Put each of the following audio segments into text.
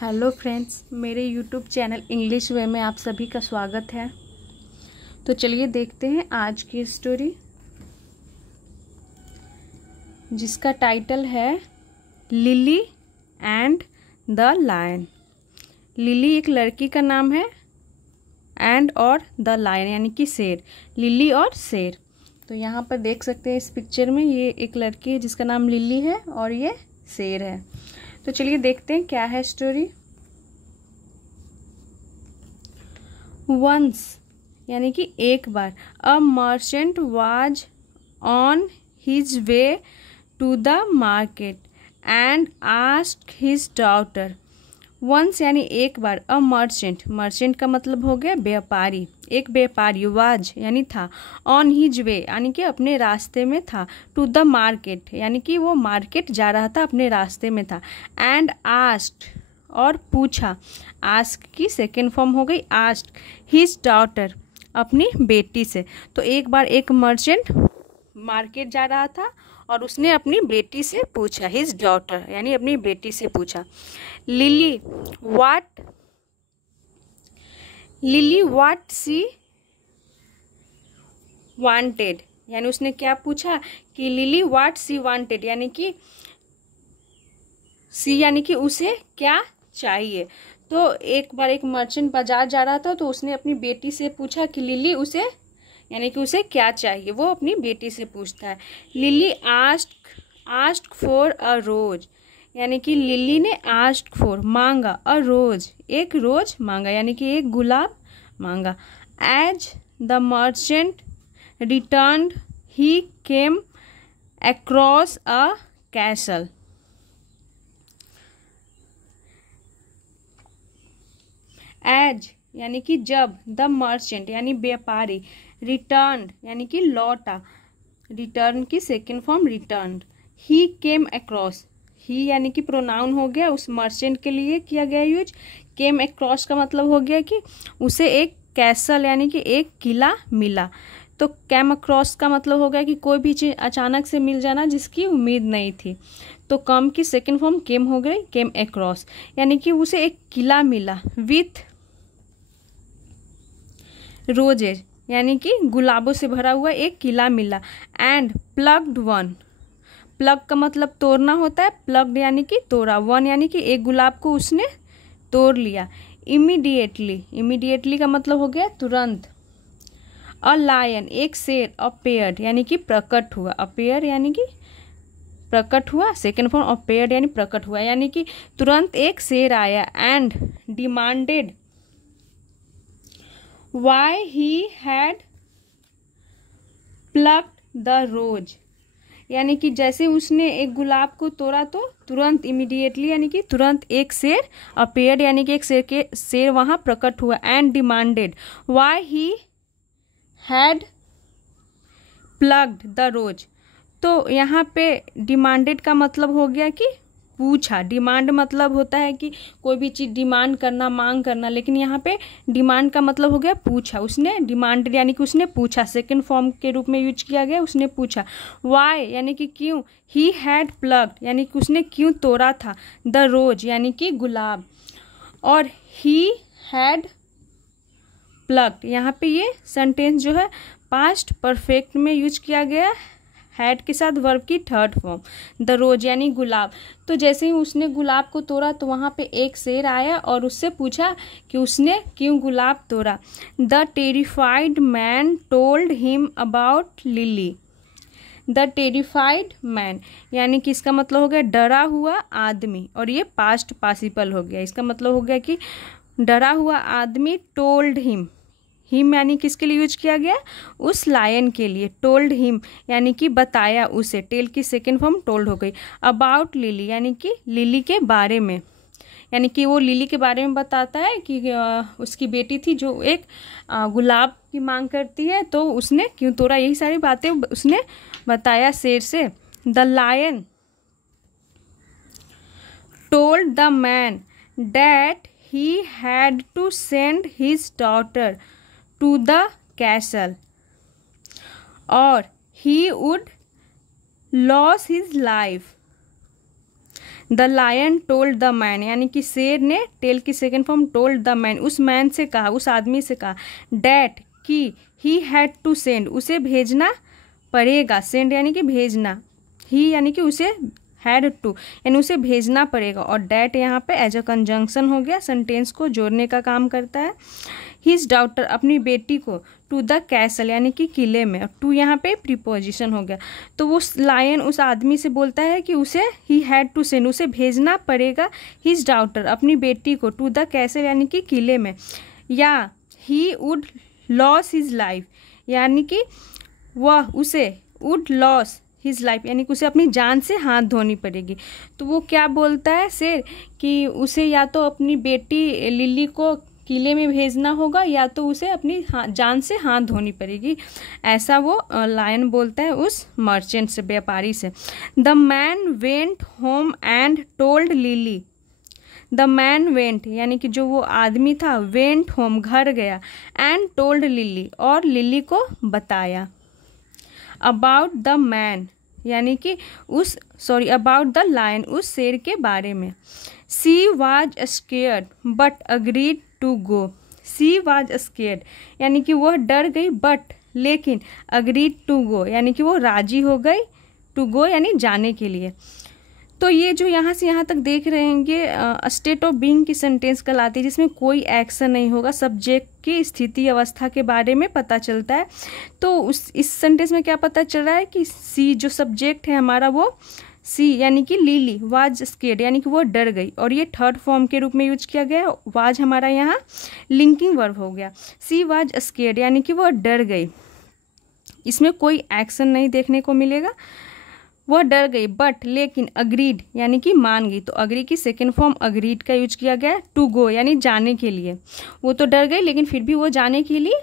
Hello friends, मेरे YouTube channel English वे में आप सभी का स्वागत है। तो चलिए देखते हैं आज की स्टोरी, जिसका टाइटल है Lily and the lion. Lily एक लड़की का नाम है, एंड और द लायन यानी कि शेर, लिली और शेर। तो यहाँ पर देख सकते हैं इस पिक्चर में ये एक लड़की है जिसका नाम लिली है और ये शेर है। तो चलिए देखते हैं क्या है स्टोरी। वंस यानी कि एक बार, a merchant was on his way to the market and asked his daughter. Once यानी एक बार, अ मर्चेंट, मर्चेंट का मतलब हो गया व्यापारी, एक व्यापारी, वाज यानी था, ऑन हिज वे यानी कि अपने रास्ते में था, टू द मार्केट यानी कि वो मार्केट जा रहा था, अपने रास्ते में था, एंड आस्क्ड और पूछा, आस्क की सेकेंड फॉर्म हो गई आस्क्ड, हिज डॉटर अपनी बेटी से। तो एक बार एक मर्चेंट मार्केट जा रहा था और उसने अपनी बेटी से पूछा, हिज डॉटर यानी अपनी बेटी से पूछा, लिली व्हाट सी वांटेड, यानी उसने क्या पूछा कि लिली व्हाट सी वांटेड यानी कि सी यानी कि उसे क्या चाहिए। तो एक बार एक मर्चेंट बाजार जा रहा था तो उसने अपनी बेटी से पूछा कि लिली उसे यानी कि उसे क्या चाहिए, वो अपनी बेटी से पूछता है। लिली आस्क्ड फॉर अ रोज यानी कि लिली ने आस्क्ड फॉर मांगा, अ रोज एक रोज मांगा यानी कि एक गुलाब मांगा। As the merchant returned he came across a castle. As यानी कि जब, द मर्चेंट यानी व्यापारी, रिटर्न यानी कि लौटा, रिटर्न की सेकेंड फॉर्म रिटर्न, ही केम अक्रॉस, ही यानी कि प्रोनाउन हो गया, उस मर्चेंट के लिए किया गया यूज। केम अक्रॉस का मतलब हो गया कि उसे एक कैसल यानी कि एक किला मिला। तो कैम अक्रॉस का मतलब हो गया कि कोई भी चीज अचानक से मिल जाना जिसकी उम्मीद नहीं थी। तो कम की सेकेंड फॉर्म केम हो गई, केम अक्रॉस यानी कि उसे एक किला मिला, विथ रोजेज यानी कि गुलाबों से भरा हुआ एक किला मिला। एंड प्लग्ड वन, प्लग का मतलब तोड़ना होता है, प्लग्ड यानी कि तोड़ा, वन यानी कि एक गुलाब को उसने तोड़ लिया। इमीडिएटली का मतलब हो गया तुरंत। अ लायन एक शेर, अपेयर्ड यानी कि प्रकट हुआ, अपेयर यानी कि प्रकट हुआ, सेकेंड फॉर्म अपेयर्ड यानी प्रकट हुआ यानी कि तुरंत एक शेर आया। And demanded why he had plucked the rose यानी कि जैसे उसने एक गुलाब को तोड़ा तो तुरंत, इमीडिएटली यानी कि तुरंत एक शेर अपेयर्ड यानी कि एक शेर वहां प्रकट हुआ। And demanded why he had plucked the rose, तो यहाँ पे डिमांडेड का मतलब हो गया कि पूछा। डिमांड मतलब होता है कि कोई भी चीज डिमांड करना, मांग करना, लेकिन यहाँ पे डिमांड का मतलब हो गया पूछा। उसने डिमांडेड यानी कि उसने पूछा, सेकंड फॉर्म के रूप में यूज किया गया, उसने पूछा। वाई यानी कि क्यों, ही हैड प्लग्ड यानी कि उसने क्यों तोड़ा था, द रोज यानी कि गुलाब, और ही हैड प्लग्ड यहाँ पे ये सेंटेंस जो है पास्ट परफेक्ट में यूज किया गया, हैड के साथ वर्ब की थर्ड फॉर्म, द रोज यानी गुलाब। तो जैसे ही उसने गुलाब को तोड़ा तो वहां पे एक शेर आया और उससे पूछा कि उसने क्यों गुलाब तोड़ा। The terrified man told him about lily, the terrified man यानी कि इसका मतलब हो गया डरा हुआ आदमी, और ये पास्ट पार्टिसिपल हो गया। इसका मतलब हो गया कि डरा हुआ आदमी, टोल्ड हिम यानी किसके लिए यूज किया गया, उस लायन के लिए। टोल्ड हिम यानी कि बताया उसे, टेल की सेकेंड फॉर्म टोल्ड हो गई। अबाउट लिली यानी कि लिली के बारे में, यानी कि वो लिली के बारे में बताता है कि उसकी बेटी थी जो एक गुलाब की मांग करती है, तो उसने क्यों तोड़ा, यही सारी बातें उसने बताया शेर से। The lion told the man that he had to send his daughter to the castle or he would lose his life. The lion told the man, यानी कि शेर ने, टेल की second form told the man, उस man से कहा, उस आदमी से कहा, डैट कि ही हैड टू सेंड, उसे भेजना पड़ेगा, सेंड यानी कि भेजना, ही यानी कि उसे, हैड टू यानी उसे भेजना पड़ेगा, और डैट यहाँ पे एज अ कंजंक्शन हो गया, सेंटेंस को जोड़ने का काम करता है। हिज डॉटर, अपनी बेटी को, टू द कैसल यानी कि किले में, टू यहाँ पे प्रीपोजिशन हो गया। तो वो लायन उस आदमी से बोलता है कि उसे, ही हैड टू सेंड, उसे भेजना पड़ेगा, हिज डॉटर अपनी बेटी को, टू द कैसल यानी कि किले में, या he would loss his life यानी कि वह, उसे, वुड लॉस हिज लाइफ यानी कि उसे अपनी जान से हाथ धोनी पड़ेगी। तो वो क्या बोलता है शेर कि उसे या तो अपनी बेटी लिली को किले में भेजना होगा, या तो उसे अपनी जान से हाथ धोनी पड़ेगी, ऐसा वो लायन बोलता है उस मर्चेंट से, व्यापारी से। The man went home and told lily, the man went यानी कि जो वो आदमी था, वेंट होम घर गया, एंड टोल्ड लिली और लिली को बताया, अबाउट द मैन यानी कि उस, सॉरी अबाउट द लायन उस शेर के बारे में। She was scared but agreed to go, she was scared यानी कि वह डर गई, बट लेकिन, अग्रीड टू गो यानी कि वो राजी हो गई, टू गो यानी जाने के लिए। तो ये जो यहाँ से यहाँ तक देख रहे हैं स्टेट ऑफ बीइंग की सेंटेंस कहलाती है, जिसमें कोई एक्शन नहीं होगा, सब्जेक्ट की स्थिति अवस्था के बारे में पता चलता है। तो इस सेंटेंस में क्या पता चल रहा है कि सी जो सब्जेक्ट है हमारा, वो सी यानी कि लिली वाज स्केर्ड यानी कि वो डर गई, और ये थर्ड फॉर्म के रूप में यूज किया गया। वाज हमारा यहाँ लिंकिंग वर्ब हो गया। सी वाज स्केर्ड यानी कि वो डर गई, इसमें कोई एक्शन नहीं देखने को मिलेगा, वह डर गई, बट लेकिन, अग्रीड यानी कि मान गई। तो अग्री की सेकेंड फॉर्म अग्रीड का यूज किया गया। टू गो यानी जाने के लिए, वो तो डर गई लेकिन फिर भी वो जाने के लिए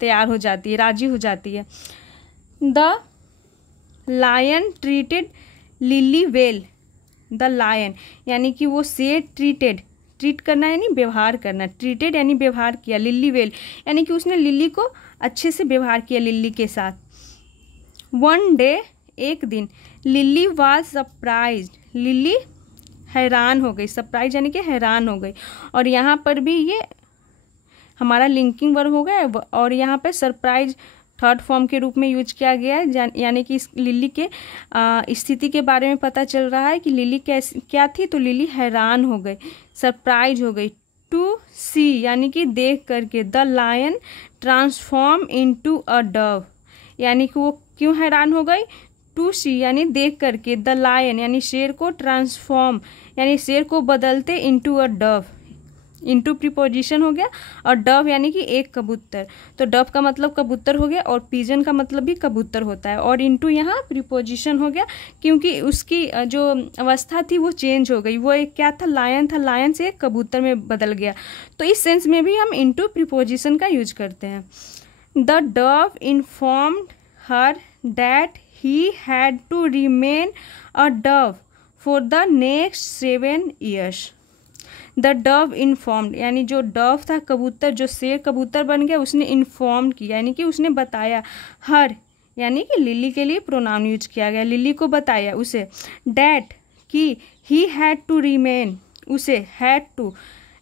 तैयार हो जाती है, राजी हो जाती है। The lion treated Lily well, the lion यानी कि वो शेर ट्रीटेड, ट्रीट करना यानी व्यवहार करना, ट्रीटेड यानी व्यवहार किया, लिली वेल यानी कि उसने लिली को अच्छे से व्यवहार किया, लिली के साथ। वन डे एक दिन, लिली वाज सरप्राइज्ड, लिली हैरान हो गई, सरप्राइज यानी कि हैरान हो गई, और यहाँ पर भी ये हमारा लिंकिंग वर्ब हो गया, और यहाँ पे सरप्राइज थर्ड फॉर्म के रूप में यूज किया गया है, यानी कि इस लिली के स्थिति के बारे में पता चल रहा है कि लिली क्या थी। तो लिली हैरान हो गई, सरप्राइज हो गई। टू सी यानी कि देख करके, the lion transform into a dove यानी कि वो क्यों हैरान हो गई, टू सी यानी देख करके, द लायन यानी शेर को, ट्रांसफॉर्म यानी शेर को बदलते, into a Dove, into preposition हो गया, और डव यानी कि एक कबूतर। तो डव का मतलब कबूतर हो गया, और पिजन का मतलब भी कबूतर होता है, और इनटू यहाँ प्रीपोजिशन हो गया क्योंकि उसकी जो अवस्था थी वो चेंज हो गई। वो एक क्या था, लायन था, लायन से एक कबूतर में बदल गया। तो इस सेंस में भी हम इनटू प्रीपोजिशन का यूज करते हैं। The Dove informed her that he had to remain a dove for the next 7 years. The dove informed यानी जो dove था कबूतर, जो शेर कबूतर बन गया, उसने informed किया यानी कि उसने बताया, हर यानी कि लिली के लिए प्रोनाउन यूज किया गया, लिली को बताया उसे, that कि he had to remain, उसे had to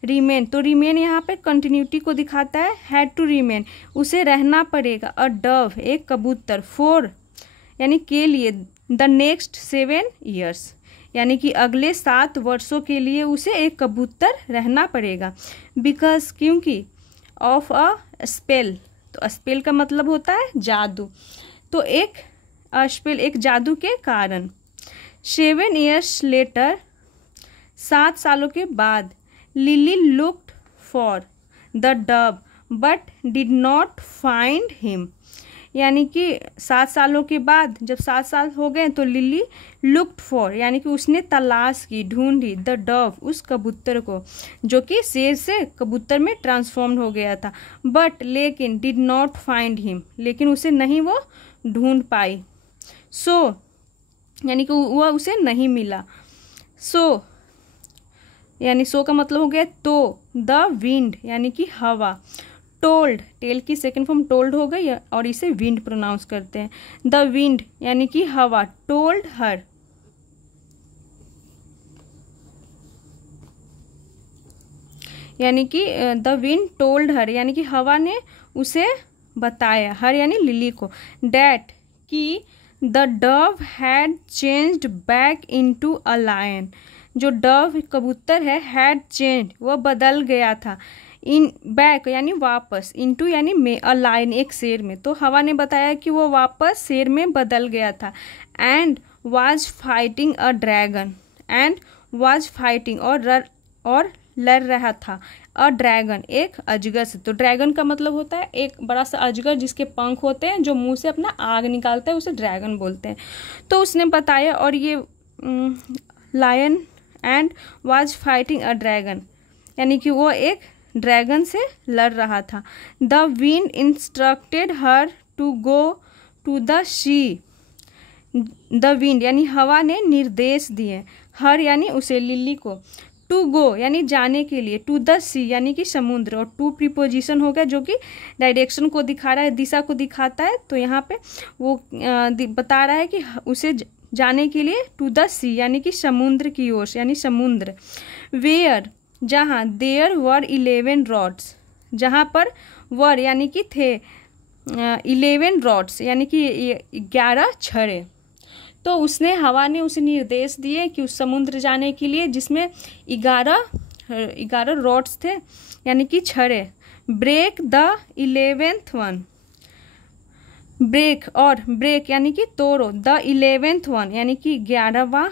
remain, तो remain यहाँ पे कंटिन्यूटी को दिखाता है, had to remain उसे रहना पड़ेगा, a dove एक कबूतर, for यानी के लिए, द नेक्स्ट 7 years यानी कि अगले 7 वर्षों के लिए उसे एक कबूतर रहना पड़ेगा। बिकॉज क्योंकि, ऑफ अ स्पेल, तो स्पेल का मतलब होता है जादू, तो एक स्पेल एक जादू के कारण। 7 years later 7 सालों के बाद, lily looked for the Dove but did not find him यानी कि 7 सालों के बाद, जब 7 साल हो गए तो लिली लुक्ड फॉर यानी कि उसने तलाश की, ढूंढी, द डव उस कबूतर को जो कि शेर से कबूतर में ट्रांसफॉर्म हो गया था, बट लेकिन, डिड नॉट फाइंड हिम लेकिन उसे नहीं वो ढूंढ पाई। सो यानी कि वह उसे नहीं मिला। सो यानी सो का मतलब हो गया तो, द विंड यानी कि हवा, टोल्ड टेल की सेकेंड फॉर्म टोल्ड हो गई और इसे विंड प्रोनाउंस करते हैं। द विंड यानी कि हवा, टोल्ड हर यानी कि द विंड टोल्ड हर, यानी कि हवा ने उसे बताया, हर यानी लिली को, डैट कि the dove had changed back into a lion, जो डव कबूतर है, हैड चेंज्ड वह बदल गया था, इन बैक यानी वापस, इनटू यानी में, अ लायन एक शेर में, तो हवा ने बताया कि वो वापस शेर में बदल गया था, and was fighting a dragon, and was fighting और लड़ रहा था, अ ड्रैगन एक अजगर से। तो ड्रैगन का मतलब होता है एक बड़ा सा अजगर जिसके पंख होते हैं, जो मुंह से अपना आग निकालता है, उसे ड्रैगन बोलते हैं। तो उसने बताया, और ये lion and was fighting a dragon, यानी कि वो एक ड्रैगन से लड़ रहा था। The wind instructed her to go to the sea, the wind यानी हवा ने निर्देश दिए, हर यानी उसे लिली को, टू गो यानी जाने के लिए, टू द सी यानी कि समुद्र, और टू प्रीपोजिशन हो गया जो कि डायरेक्शन को दिखा रहा है, दिशा को दिखाता है। तो यहाँ पे वो बता रहा है कि उसे जाने के लिए टू द सी यानी कि समुद्र की ओर, यानी समुद्र, वेयर जहाँ, देयर वर 11 रॉड्स, जहाँ पर वर यानी कि थे, 11 रॉड्स यानी कि 11 छड़े। तो उसने, हवा ने उसे निर्देश दिए कि उस समुद्र जाने के लिए जिसमें 11 रॉड्स थे यानी कि छड़े। Break the 11th one, break और ब्रेक यानी कि तोड़ो, द 11th वन यानी कि 11वां,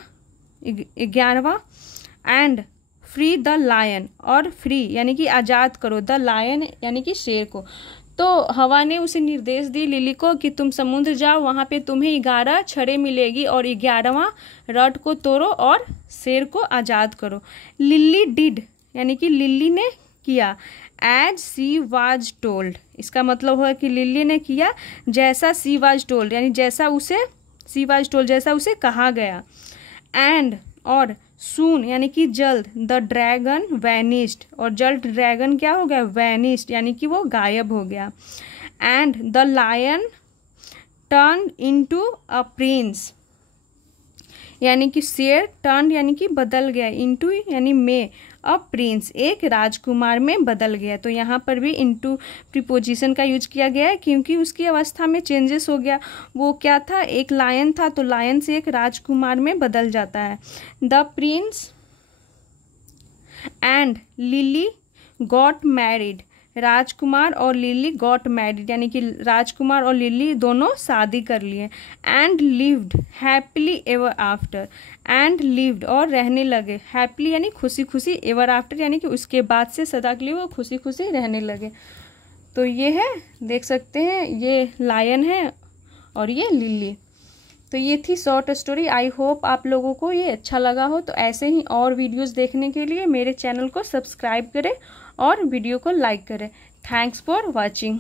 एंड फ्री द लायन, और फ्री यानी कि आज़ाद करो, द लायन यानी कि शेर को। तो हवा ने उसे निर्देश दी लिली को कि तुम समुद्र जाओ, वहाँ पे तुम्हें 11 छड़े मिलेगी, और 11वां रॉड को तोड़ो और शेर को आज़ाद करो। लिली डिड यानी कि लिली ने किया, एज सी वाज टोल्ड, इसका मतलब है कि लिली ने किया जैसा सी वाज टोल्ड, यानी जैसा उसे, सी वाज टोल्ड जैसा उसे कहा गया। एंड और सून यानी कि जल्द, द ड्रैगन वैनिस्ड, और जल्द ड्रैगन क्या हो गया, वैनिस्ड यानी कि वो गायब हो गया। And the lion turn into a prince, यानी कि शेर, टर्न यानी कि बदल गया, इनटू यानी में, अ प्रिंस एक राजकुमार में बदल गया। तो यहाँ पर भी इनटू प्रीपोजिशन का यूज किया गया है क्योंकि उसकी अवस्था में चेंजेस हो गया। वो क्या था, एक लायन था, तो लायन से एक राजकुमार में बदल जाता है। The prince and Lily got married, राजकुमार और लिली गॉट मैरिड यानी कि राजकुमार और लिली दोनों शादी कर लिए। And lived happily ever after, and lived और रहने लगे, हैप्पीली यानी खुशी खुशी, एवर आफ्टर यानी कि उसके बाद से सदा के लिए वो खुशी खुशी रहने लगे। तो ये है, देख सकते हैं, ये लायन है और ये लिली। तो ये थी शॉर्ट स्टोरी। आई होप आप लोगों को ये अच्छा लगा हो। तो ऐसे ही और वीडियोस देखने के लिए मेरे चैनल को सब्सक्राइब करें और वीडियो को लाइक करें। Thanks for watching.